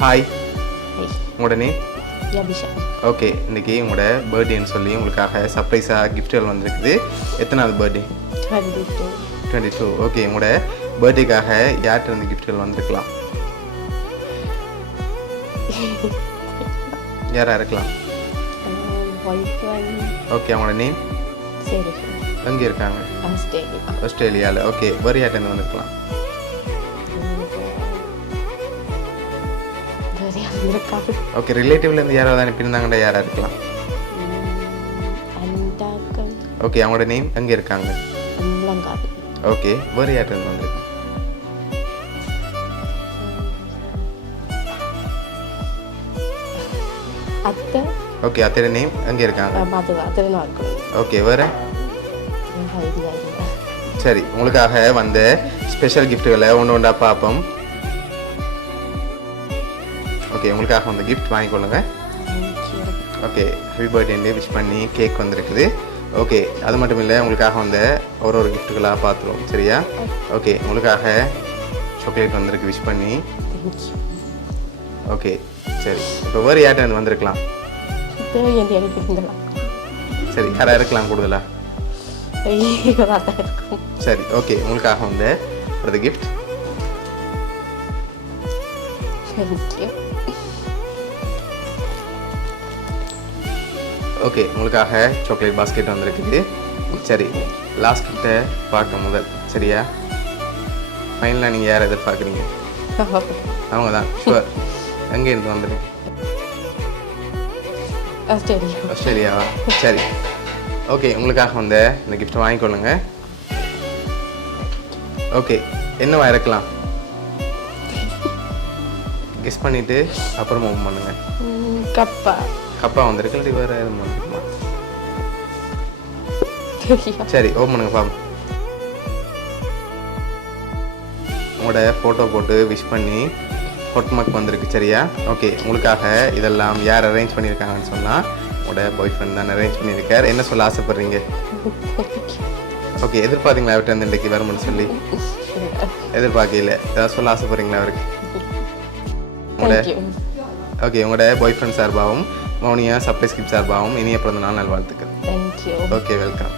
Hi, Hey, உங்களோட name? Yabisha. Okay, இன்றைக்கி உங்களோட பர்த்டேன்னு சொல்லி உங்களுக்காக சர்ப்ரைஸாக கிஃப்ட்கள் வந்திருக்குது. எத்தனாவது பர்த்டே? 22. 22. ஓகே, உங்களோட பர்த்டேக்காக யார்கிட்ட இருந்து கிஃப்ட்கள் வந்திருக்கலாம்? யாராக இருக்கலாம்? Boyfriend. ஓகே, அவங்களோட நேம்? Serious. எங்கே இருக்காங்க? Australia. ஆஸ்திரேலியாவில். ஓகே, வேறு யார்கிட்ட இருந்து வந்திருக்கலாம்? Very American. ஓகே, ரிலேட்டிவ்லேருந்து யாராவது அனுப்பியிருந்தாங்கடா யாராக இருக்கலாம்? Andakan. ஓகே, அவங்களோட நேம் எங்கே இருக்காங்க? Langavi. ஓகே, வேறு யார்கிட்ட இருந்து வந்திருக்கு? Atta. ஓகே, அத்தோட நேம் எங்கே இருக்காங்க? Madhuva. That's not good. Okay, வேறு? Idea. சரி, உங்களுக்காக வந்த ஸ்பெஷல் கிஃப்ட்டுகளை ஒன்று ஒன்றா பார்ப்போம். ஓகே, உங்களுக்காக வந்த கிஃப்ட் வாங்கிக்கொள்ளுங்க. Thank you. ஓகே, ஹாப்பி பர்த்டேன்னு விஷ் பண்ணி கேக் வந்திருக்குது. ஓகே, அது மட்டும் இல்லை, உங்களுக்காக வந்த ஒரு கிஃப்ட்டுகளாக பார்த்துருவோம். சரியா? ஓகே, உங்களுக்காக சாக்லேட் வந்திருக்கு விஷ் பண்ணி. Thank you. ஓகே, சரி, இப்போ வேறு யார்கிட்ட வந்திருக்கலாம்? இப்போ என் எடுக்கிறீங்களா? சரி, யாராக இருக்கலாம் கூடுதலாக? தான் இருக்கும். சரி, ஓகே, உங்களுக்காக வந்த ஒரு கிஃப்ட். Thank you. ஓகே, உங்களுக்காக சாக்லேட் பாஸ்கெட் வந்திருக்குது. சரி, லாஸ்ட் கிட்ட பார்க்க முதல். சரியா? ஃபைனலாக நீங்கள் யாரை எதிர்பார்க்குறீங்க? அவங்க தான் ஷுவர். எங்கே இருந்து வந்துருக்கு? Australia. ஆஸ்திரேலியாவா? சரி, ஓகே, உங்களுக்காக வந்த இந்த கிஃப்ட் வாங்கிக்கொள்ளுங்க. ஓகே, என்னவா இருக்கலாம்? கெஸ் பண்ணிவிட்டு அப்புறம் மூவ் பண்ணுங்கள். கப்பா. கப்பா வந்திருக்கு, இல்லை வேறு எதுவும் வந்துருக்குமா? தெரியும். சரி, ஓப்பன் பண்ணுங்க பாப்போம். உங்களோட ஃபோட்டோ போட்டு விஷ் பண்ணி ஹாட் மார்க் வந்திருக்கு. சரியா? ஓகே, உங்களுக்காக இதெல்லாம் யார் அரேஞ்ச் பண்ணியிருக்காங்கன்னு சொன்னால் உங்களோட பாய் ஃப்ரெண்ட் தான் அரேஞ்ச் பண்ணியிருக்கார். என்ன சொல்ல ஆசைப்பட்றீங்க? ஓகே, எதிர்பார்த்தீங்களா அவர்கிட்ட வந்து இன்றைக்கி வரும்னு சொல்லி? எதிர்பார்க்கல. ஏதாவது சொல்ல ஆசைப்பட்றீங்களா அவருக்கு? உங்களோட Thank you. ஓகே, உங்களோட பாய் ஃப்ரெண்ட் சார்பாகவும் மௌனியா சர்ப்ரைஸ் கிஃப்ட் சார்பாகவும் இனிய பிறந்த நாள் நல்வாழ்த்துக்கள். Thank you. Okay, welcome.